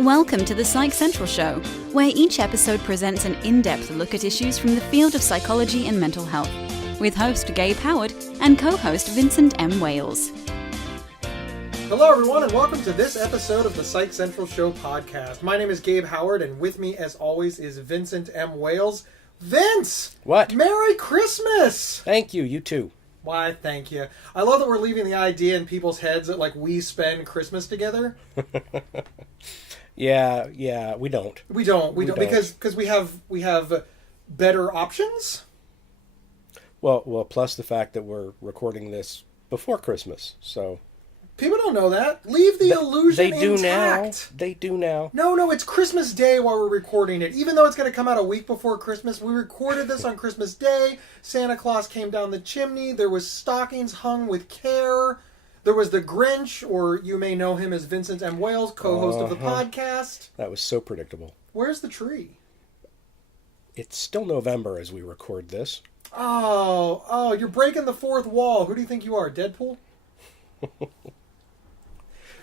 Welcome to the Psych Central Show, where each episode presents an in-depth look at issues from the field of psychology and mental health, with host Gabe Howard and co-host Vincent M. Wales. Hello everyone and welcome to this episode of the Psych Central Show podcast. My name is Gabe Howard and with me as always is Vincent M. Wales. Vince! What? Merry Christmas! Thank you, you too. Why, thank you. I love that we're leaving the idea in people's heads that like we spend Christmas together. Yeah, we don't. We don't because we have better options. Well, plus the fact that we're recording this before Christmas, so people don't know that. Leave the illusion intact. They do now. No, it's Christmas Day while we're recording it. Even though it's going to come out a week before Christmas, we recorded this on Christmas Day. Santa Claus came down the chimney. There was stockings hung with care. There was the Grinch, or you may know him as Vincent M. Wales, co-host of the podcast. That was so predictable. Where's the tree? It's still November as we record this. Oh, you're breaking the fourth wall. Who do you think you are, Deadpool?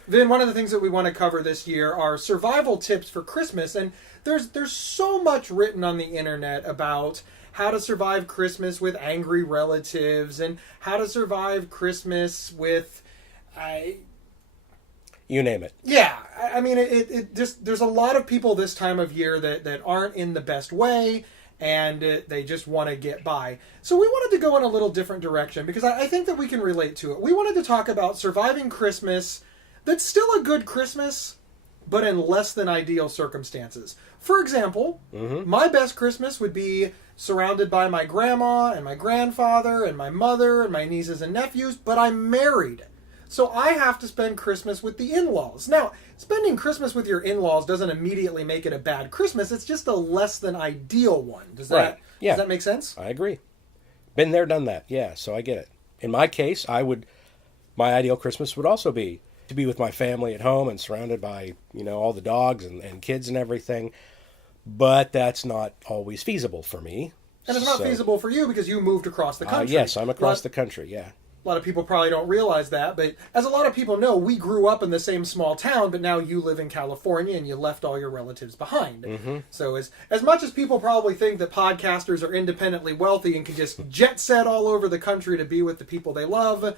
Vin, one of the things that we want to cover this year are survival tips for Christmas, and there's so much written on the internet about how to survive Christmas with angry relatives and how to survive Christmas with you name it. Yeah, I mean, it just there's a lot of people this time of year that aren't in the best way, and they just want to get by. So we wanted to go in a little different direction because I think that we can relate to it. We wanted to talk about surviving Christmas that's still a good Christmas, but in less than ideal circumstances. For example, my best Christmas would be surrounded by my grandma and my grandfather and my mother and my nieces and nephews, but I'm married. So I have to spend Christmas with the in-laws. Now, spending Christmas with your in-laws doesn't immediately make it a bad Christmas. It's just a less than ideal one. Does that make sense? I agree. Been there, done that. Yeah, so I get it. In my case, my ideal Christmas would also be to be with my family at home and surrounded by, all the dogs and kids and everything. But that's not always feasible for me. And it's not feasible for you because you moved across the country. Yes, I'm across the country, yeah. A lot of people probably don't realize that, but as a lot of people know, we grew up in the same small town, but now you live in California and you left all your relatives behind. Mm-hmm. So as much as people probably think that podcasters are independently wealthy and can just jet set all over the country to be with the people they love,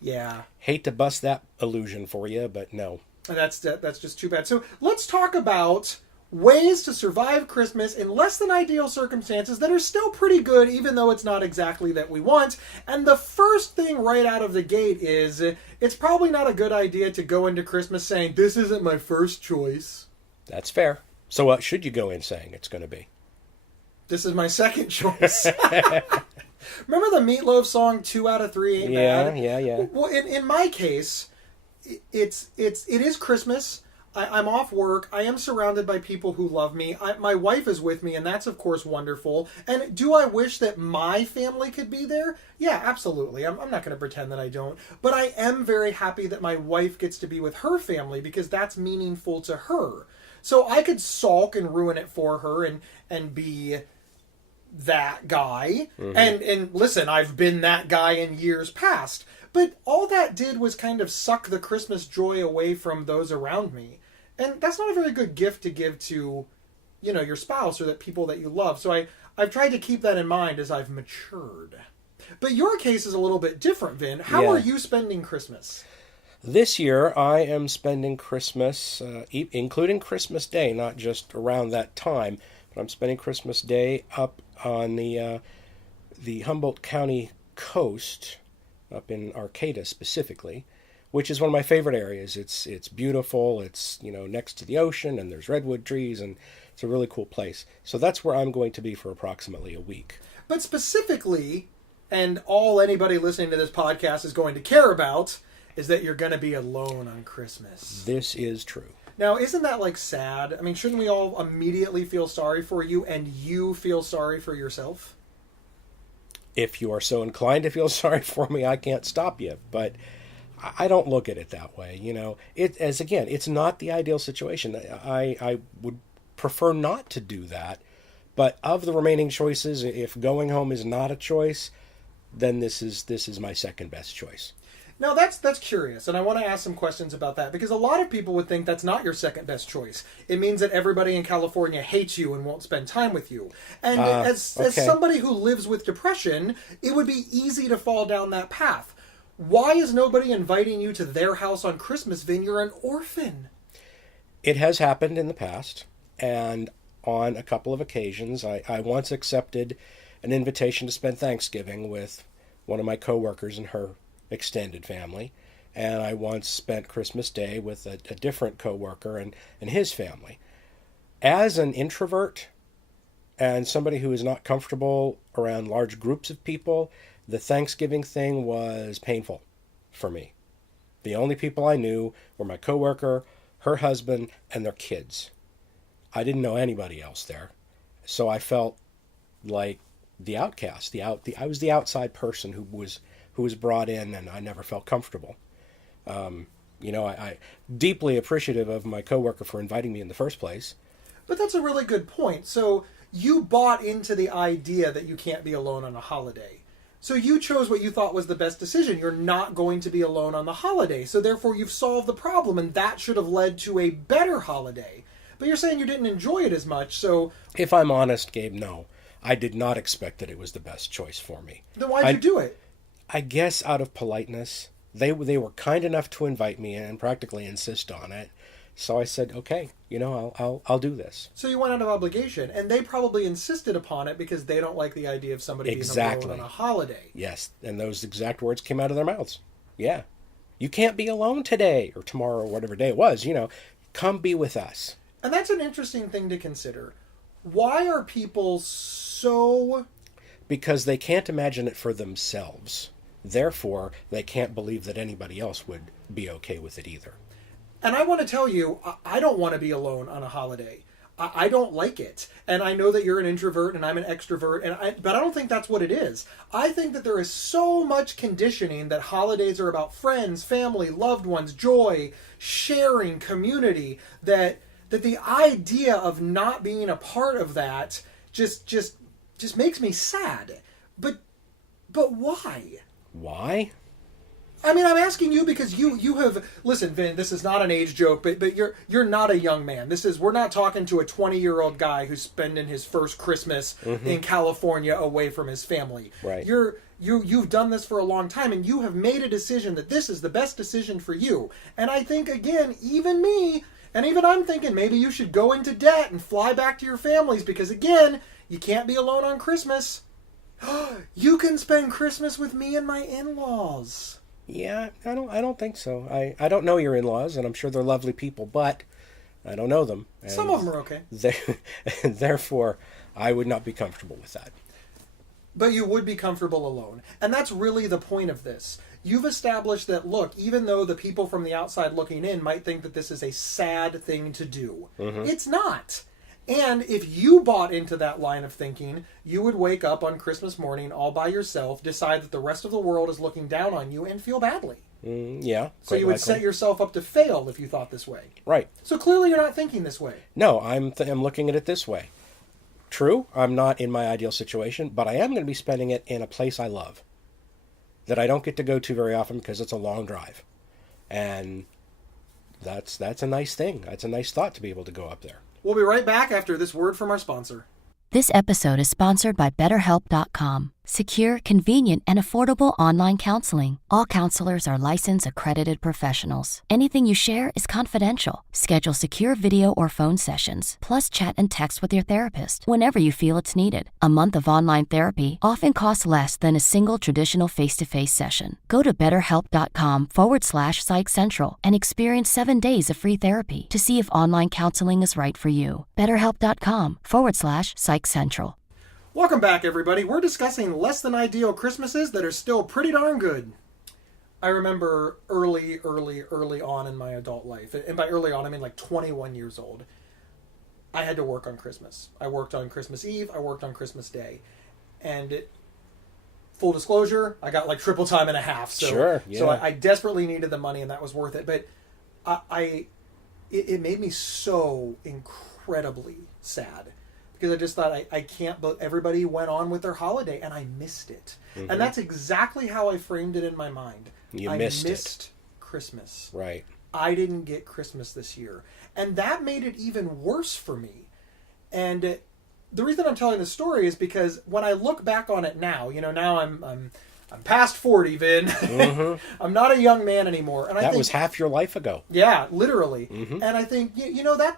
yeah. Hate to bust that illusion for you, but no. That's just too bad. So let's talk about ways to survive Christmas in less than ideal circumstances that are still pretty good, even though it's not exactly that we want. And the first thing right out of the gate is it's probably not a good idea to go into Christmas saying, this isn't my first choice. That's fair. So what should you go in saying it's going to be? This is my second choice. Remember the Meatloaf song, 2 out of 3 ain't bad? Yeah. Well, in my case, it is Christmas. I'm off work. I am surrounded by people who love me. My wife is with me, and that's, of course, wonderful. And do I wish that my family could be there? Yeah, absolutely. I'm not going to pretend that I don't. But I am very happy that my wife gets to be with her family because that's meaningful to her. So I could sulk and ruin it for her and be that guy. Mm-hmm. And listen, I've been that guy in years past. But all that did was kind of suck the Christmas joy away from those around me. And that's not a very good gift to give to, your spouse or the people that you love. So I've tried to keep that in mind as I've matured. But your case is a little bit different, Vin. How are you spending Christmas? This year, I am spending Christmas, including Christmas Day, not just around that time, but I'm spending Christmas Day up on the Humboldt County coast, up in Arcata specifically, which is one of my favorite areas. It's beautiful. It's next to the ocean, and there's redwood trees, and it's a really cool place. So that's where I'm going to be for approximately a week. But specifically, and all anybody listening to this podcast is going to care about, is that you're going to be alone on Christmas. This is true. Now, isn't that sad? I mean, shouldn't we all immediately feel sorry for you, and you feel sorry for yourself? If you are so inclined to feel sorry for me, I can't stop you. But I don't look at it that way. It's not the ideal situation. I would prefer not to do that. But of the remaining choices, if going home is not a choice, then this is my second best choice. Now that's curious, and I want to ask some questions about that, because a lot of people would think that's not your second best choice. It means that everybody in California hates you and won't spend time with you. And as somebody who lives with depression, it would be easy to fall down that path. Why is nobody inviting you to their house on Christmas, Vin? You're an orphan. It has happened in the past, and on a couple of occasions, I once accepted an invitation to spend Thanksgiving with one of my coworkers and her extended family, and I once spent Christmas Day with a different coworker and his family. As an introvert and somebody who is not comfortable around large groups of people, the Thanksgiving thing was painful for me. The only people I knew were my coworker, her husband, and their kids. I didn't know anybody else there, so I felt like the outcast. I was the outside person who was brought in, and I never felt comfortable. I deeply appreciative of my coworker for inviting me in the first place. But that's a really good point. So you bought into the idea that you can't be alone on a holiday. So you chose what you thought was the best decision. You're not going to be alone on the holiday. So therefore you've solved the problem, and that should have led to a better holiday. But you're saying you didn't enjoy it as much, so... If I'm honest, Gabe, no. I did not expect that it was the best choice for me. Then why'd you do it? I guess out of politeness. They were kind enough to invite me and practically insist on it. So I said, okay, I'll do this. So you went out of obligation, and they probably insisted upon it because they don't like the idea of somebody being alone on a holiday. Yes, and those exact words came out of their mouths. Yeah. You can't be alone today or tomorrow or whatever day it was, come be with us. And that's an interesting thing to consider. Why are people so... Because they can't imagine it for themselves. Therefore, they can't believe that anybody else would be okay with it either. And I want to tell you, I don't want to be alone on a holiday. I don't like it. And I know that you're an introvert and I'm an extrovert, but I don't think that's what it is. I think that there is so much conditioning that holidays are about friends, family, loved ones, joy, sharing, community, that the idea of not being a part of that just makes me sad. But why? Why? I mean, I'm asking you because you have... Listen, Vin, this is not an age joke, but you're not a young man. We're not talking to a 20-year-old guy who's spending his first Christmas in California away from his family. Right. You've done this for a long time, and you have made a decision that this is the best decision for you. And I think, again, even me... And even I'm thinking maybe you should go into debt and fly back to your families because, again, you can't be alone on Christmas. You can spend Christmas with me and my in-laws. Yeah, I don't think so. I don't know your in-laws, and I'm sure they're lovely people, but I don't know them. Some of them are okay. Therefore, I would not be comfortable with that. But you would be comfortable alone. And that's really the point of this. You've established that, look, even though the people from the outside looking in might think that this is a sad thing to do, it's not. And if you bought into that line of thinking, you would wake up on Christmas morning all by yourself, decide that the rest of the world is looking down on you, and feel badly. Yeah. So you would set yourself up to fail if you thought this way. Right. So clearly you're not thinking this way. No, I'm looking at it this way. True, I'm not in my ideal situation, but I am going to be spending it in a place I love that I don't get to go to very often because it's a long drive. And that's a nice thing. That's a nice thought to be able to go up there. We'll be right back after this word from our sponsor. This episode is sponsored by BetterHelp.com. Secure, convenient, and affordable online counseling. All counselors are licensed, accredited professionals. Anything you share is confidential. Schedule secure video or phone sessions, plus chat and text with your therapist whenever you feel it's needed. A month of online therapy often costs less than a single traditional face-to-face session. Go to BetterHelp.com/Psych Central and experience 7 days of free therapy to see if online counseling is right for you. BetterHelp.com/Psych Central. Welcome back, everybody. We're discussing less than ideal Christmases that are still pretty darn good. I remember early on in my adult life, and by early on I mean like 21 years old, I had to work on Christmas. I worked on Christmas Eve, I worked on Christmas Day, and full disclosure, I got like triple time and a half. So, sure, yeah. So I desperately needed the money, and that was worth it. But it made me so incredibly sad. Because I just thought, I can't, but everybody went on with their holiday, and I missed it. And that's exactly how I framed it in my mind. I missed Christmas. Right. I didn't get Christmas this year. And that made it even worse for me. And the reason I'm telling this story is because when I look back on it now, now I'm past 40, Vin. Mm-hmm. I'm not a young man anymore. And I think was half your life ago. Yeah, literally. Mm-hmm. And I think,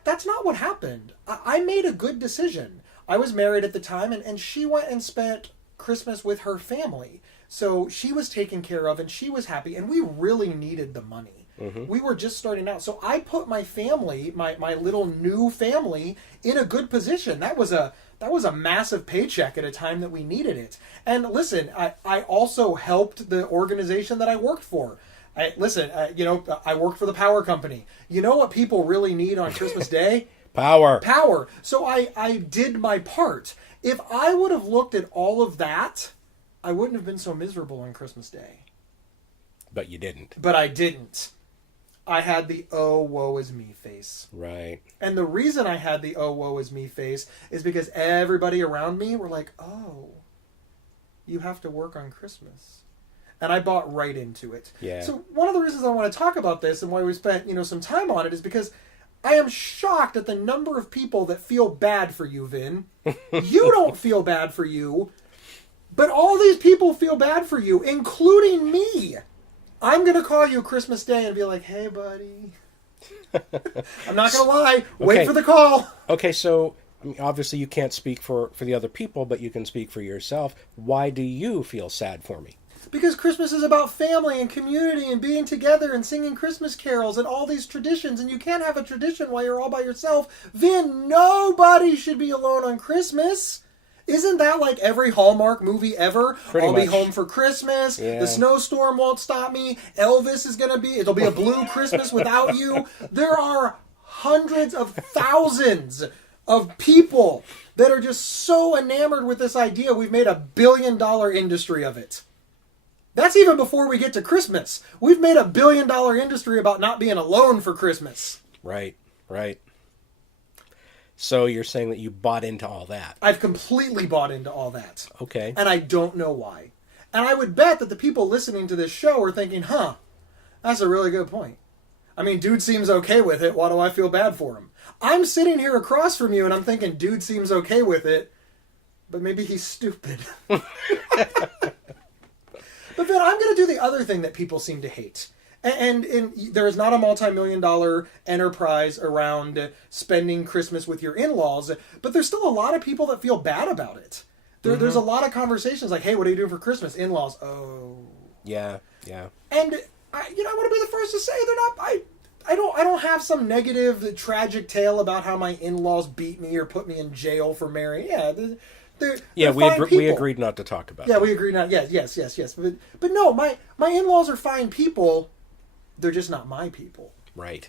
that's not what happened. I made a good decision. I was married at the time, and she went and spent Christmas with her family. So she was taken care of, and she was happy, and we really needed the money. Mm-hmm. We were just starting out. So I put my family, my little new family, in a good position. That was a massive paycheck at a time that we needed it. And listen, I also helped the organization that I worked for. I worked for the power company. You know what people really need on Christmas Day? Power. So I did my part. If I would have looked at all of that, I wouldn't have been so miserable on Christmas Day. But you didn't. But I didn't. I had the oh, woe is me face. Right. And the reason I had the oh, woe is me face is because everybody around me were like, oh, you have to work on Christmas. And I bought right into it. Yeah. So one of the reasons I want to talk about this and why we spent, some time on it is because I am shocked at the number of people that feel bad for you, Vin. You don't feel bad for you, but all these people feel bad for you, including me. I'm going to call you Christmas Day and be like, hey, buddy. I'm not going to lie. Wait for the call. Okay, so obviously you can't speak for the other people, but you can speak for yourself. Why do you feel sad for me? Because Christmas is about family and community and being together and singing Christmas carols and all these traditions. And you can't have a tradition while you're all by yourself. Vin, nobody should be alone on Christmas. Isn't that like every Hallmark movie ever? I'll be home for Christmas. Yeah. The snowstorm won't stop me. Elvis is going to it'll be a blue Christmas without you. There are hundreds of thousands of people that are just so enamored with this idea. We've made $1 billion industry of it. That's even before we get to Christmas. We've made $1 billion industry about not being alone for Christmas. Right. So you're saying that you bought into all that? I've completely bought into all that. Okay. And I don't know why. And I would bet that the people listening to this show are thinking, that's a really good point. I mean, dude seems okay with it. Why do I feel bad for him? I'm sitting here across from you and I'm thinking, dude seems okay with it, but maybe he's stupid. But then I'm going to do the other thing that people seem to hate. And there is not a multi-million-dollar enterprise around spending Christmas with your in-laws, but there's still a lot of people that feel bad about it. There's a lot of conversations like, hey, what are you doing for Christmas? In-laws, oh. Yeah. And, I want to be the first to say they're not... I don't have some negative, tragic tale about how my in-laws beat me or put me in jail for marrying. Yeah, we agreed not to talk about it. Yeah, we agreed not. Yes. But no, my in-laws are fine people. They're just not my people. Right.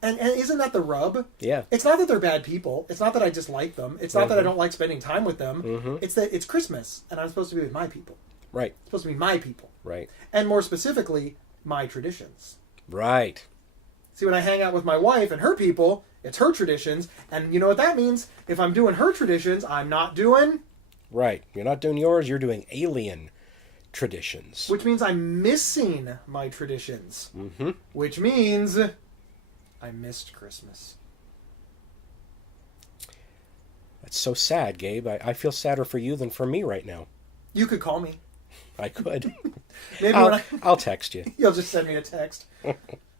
And isn't that the rub? Yeah. It's not that they're bad people. It's not that I dislike them. It's not that I don't like spending time with them. Mm-hmm. It's that it's Christmas, and I'm supposed to be with my people. Right. It's supposed to be my people. Right. And more specifically, my traditions. Right. See, when I hang out with my wife and her people, it's her traditions, and you know what that means? If I'm doing her traditions, I'm not doing... Right. You're not doing yours, you're doing alien traditions. Which means I'm missing my traditions. Mm-hmm. Which means I missed Christmas. That's so sad, Gabe. I feel sadder for you than for me right now. You could call me. I could. Maybe I'll text you. You'll just send me a text.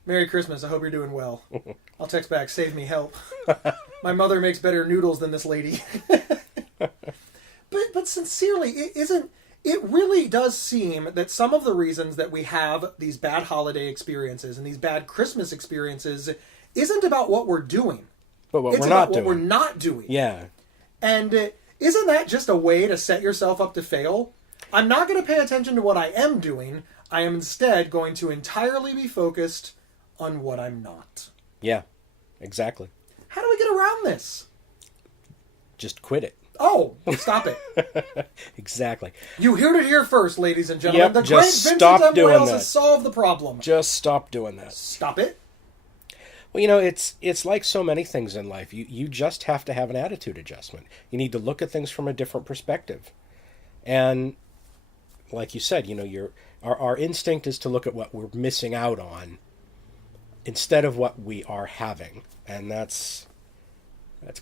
Merry Christmas. I hope you're doing well. I'll text back, save me, help. My mother makes better noodles than this lady. But sincerely, it really does seem that some of the reasons that we have these bad holiday experiences and these bad Christmas experiences isn't about what we're doing. But what we're not doing. Yeah. And isn't that just a way to set yourself up to fail? I'm not going to pay attention to what I am doing. I am instead going to entirely be focused on what I'm not. Yeah, exactly. How do we get around this? Just quit it. Oh, stop it. Exactly. You heard it here first, ladies and gentlemen. Yep, the great Vincent M. Wales has solved the problem. Just stop doing that. Stop it. Well, it's like so many things in life. You just have to have an attitude adjustment. You need to look at things from a different perspective. And like you said, Our instinct is to look at what we're missing out on instead of what we are having. And that's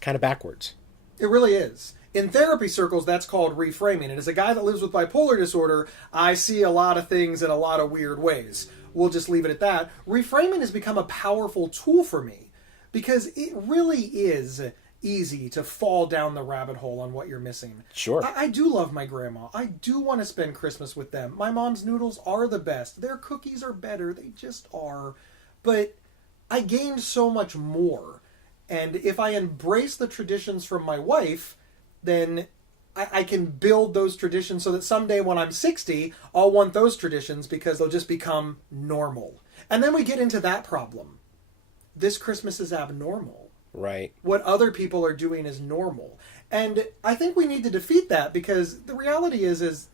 kind of backwards. It really is. In therapy circles, that's called reframing. And as a guy that lives with bipolar disorder, I see a lot of things in a lot of weird ways. We'll just leave it at that. Reframing has become a powerful tool for me because it really is easy to fall down the rabbit hole on what you're missing. Sure. I do love my grandma. I do want to spend Christmas with them. My mom's noodles are the best. Their cookies are better. They just are. But I gained so much more. And if I embrace the traditions from my wife, then I can build those traditions so that someday when I'm 60, I'll want those traditions because they'll just become normal. And then we get into that problem. This Christmas is abnormal. Right. What other people are doing is normal. And I think we need to defeat that because the reality is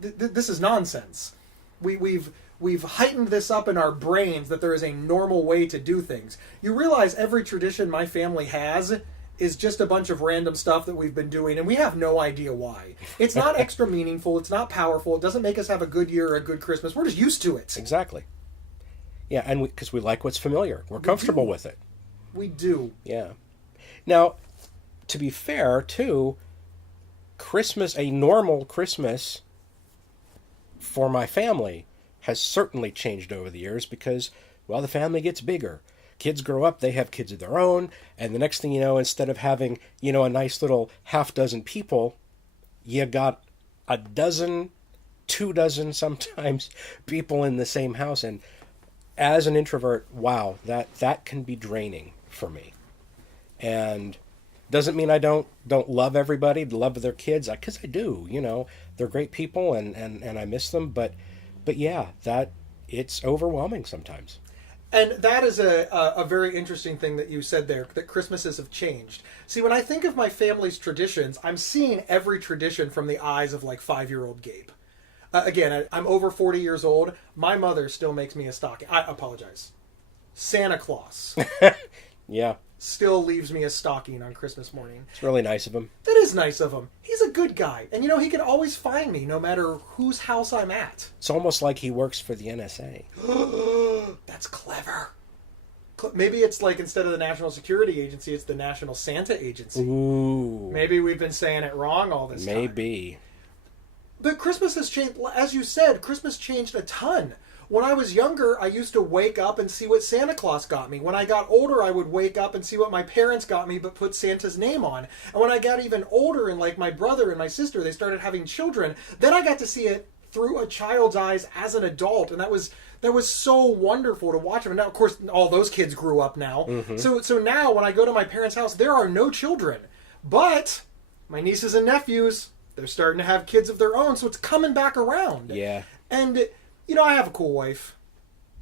this is nonsense. We've heightened this up in our brains that there is a normal way to do things. You realize every tradition my family has is just a bunch of random stuff that we've been doing, and we have no idea why. It's not extra meaningful. It's not powerful. It doesn't make us have a good year or a good Christmas. We're just used to it. Exactly. Yeah, and because we like what's familiar. We're comfortable with it. We do. Yeah. Now, to be fair, too, Christmas, a normal Christmas for my family has certainly changed over the years because, well, the family gets bigger. Kids grow up, they have kids of their own, and the next thing you know, instead of having, a nice little half dozen people, you got a dozen, 2 dozen sometimes people in the same house. And as an introvert, wow, that can be draining for me. And doesn't mean I don't love everybody, love their kids, because I do, they're great people and I miss them, but yeah, it's overwhelming sometimes. And that is a very interesting thing that you said there, that Christmases have changed. See, when I think of my family's traditions, I'm seeing every tradition from the eyes of like 5-year-old Gabe. Again, I'm over 40 years old. My mother still makes me a stocking. I apologize. Santa Claus. Yeah. Still leaves me a stocking on Christmas morning. It's really nice of him. That is nice of him. He's a good guy. And he can always find me no matter whose house I'm at. It's almost like he works for the NSA. That's clever. Maybe it's like instead of the National Security Agency, it's the National Santa Agency. Ooh. Maybe we've been saying it wrong all this time. Maybe. But Christmas has changed. As you said, Christmas changed a ton. When I was younger, I used to wake up and see what Santa Claus got me. When I got older, I would wake up and see what my parents got me, but put Santa's name on. And when I got even older, and like my brother and my sister, they started having children, then I got to see it through a child's eyes as an adult. And that was so wonderful to watch them. And now, of course, all those kids grew up now. Mm-hmm. So now when I go to my parents' house, there are no children. But my nieces and nephews, they're starting to have kids of their own, so it's coming back around. Yeah. And I have a cool wife.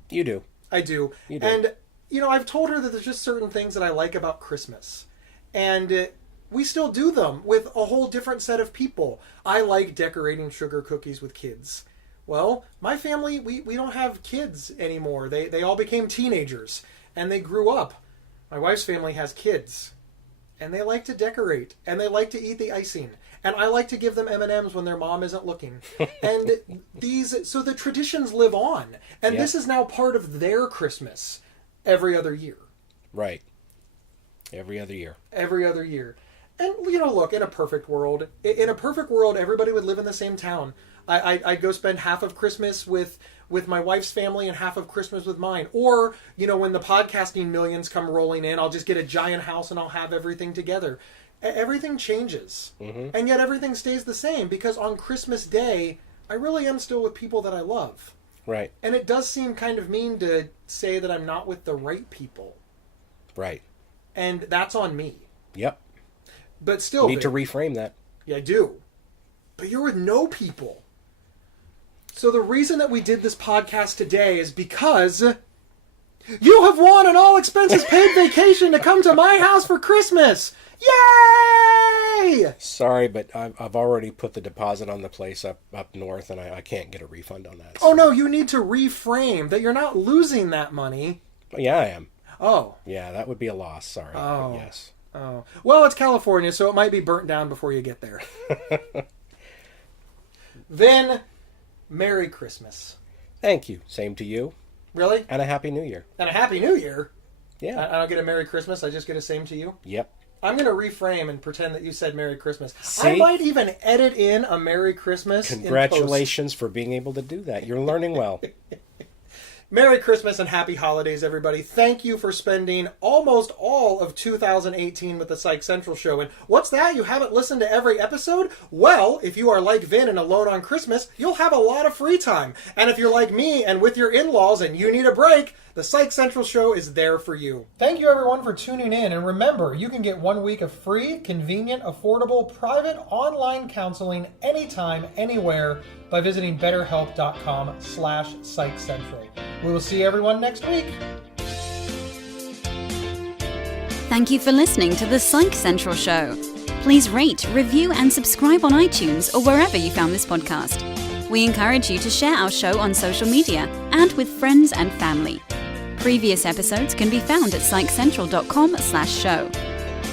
You do. I do. You do. And, I've told her that there's just certain things that I like about Christmas. And we still do them with a whole different set of people. I like decorating sugar cookies with kids. Well, my family, we don't have kids anymore. They all became teenagers. And they grew up. My wife's family has kids. And they like to decorate. And they like to eat the icing. And I like to give them M&Ms when their mom isn't looking. And so the traditions live on. And This is now part of their Christmas every other year. Right. Every other year. Every other year. And, look, in a perfect world, everybody would live in the same town. I'd go spend half of Christmas with my wife's family and half of Christmas with mine. Or, when the podcasting millions come rolling in, I'll just get a giant house and I'll have everything together. Everything changes. Mm-hmm. And yet everything stays the same because on Christmas Day, I really am still with people that I love. Right. And it does seem kind of mean to say that I'm not with the right people. Right. And that's on me. Yep. But still... You need to reframe that. Yeah, I do. But you're with no people. So the reason that we did this podcast today is because... you have won an all-expenses paid vacation to come to my house for Christmas! Yay! Sorry, but I've already put the deposit on the place up north, and I can't get a refund on that. So. Oh, no, you need to reframe that you're not losing that money. Yeah, I am. Oh. Yeah, that would be a loss. Sorry. Oh. Yes. Oh. Well, it's California, so it might be burnt down before you get there. Then, you have won an all-expenses paid vacation to come to my house for Christmas. Yay! Sorry, but I've already put the deposit on the place up north, and I can't get a refund on that. So. Oh, no, you need to reframe that you're not losing that money. Oh. Yeah, that would be a loss. Sorry. Yes. Merry Christmas. Thank you. Same to you. Really? And a Happy New Year. And a Happy New Year. Yeah. I don't get a Merry Christmas. I just get a same to you. Yep. I'm going to reframe and pretend that you said Merry Christmas. See? I might even edit in a Merry Christmas. Congratulations for being able to do that. You're learning well. Merry Christmas and Happy Holidays, everybody. Thank you for spending almost all of 2018 with the Psych Central Show. And what's that? You haven't listened to every episode? Well, if you are like Vin and alone on Christmas, you'll have a lot of free time. And if you're like me and with your in-laws and you need a break, the Psych Central Show is there for you. Thank you, everyone, for tuning in. And remember, you can get 1 week of free, convenient, affordable, private online counseling anytime, anywhere by visiting betterhelp.com/psychcentral. We will see everyone next week. Thank you for listening to the Psych Central Show. Please rate, review, and subscribe on iTunes or wherever you found this podcast. We encourage you to share our show on social media and with friends and family. Previous episodes can be found at psychcentral.com/show.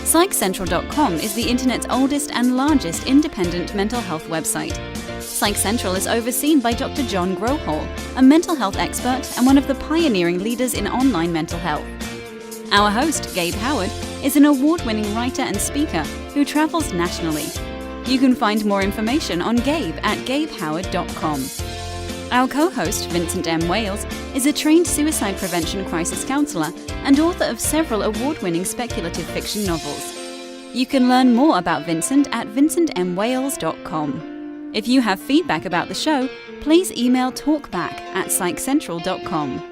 Psychcentral.com is the internet's oldest and largest independent mental health website. Psych Central is overseen by Dr. John Grohol, a mental health expert and one of the pioneering leaders in online mental health. Our host, Gabe Howard, is an award-winning writer and speaker who travels nationally. You can find more information on Gabe at gabehoward.com. Our co-host, Vincent M. Wales, is a trained suicide prevention crisis counselor and author of several award-winning speculative fiction novels. You can learn more about Vincent at vincentmwales.com. If you have feedback about the show, please email talkback@psychcentral.com.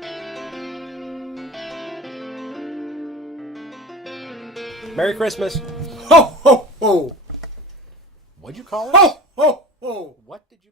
Merry Christmas. Ho, ho, ho. What'd you call it? Ho, ho, ho. What did you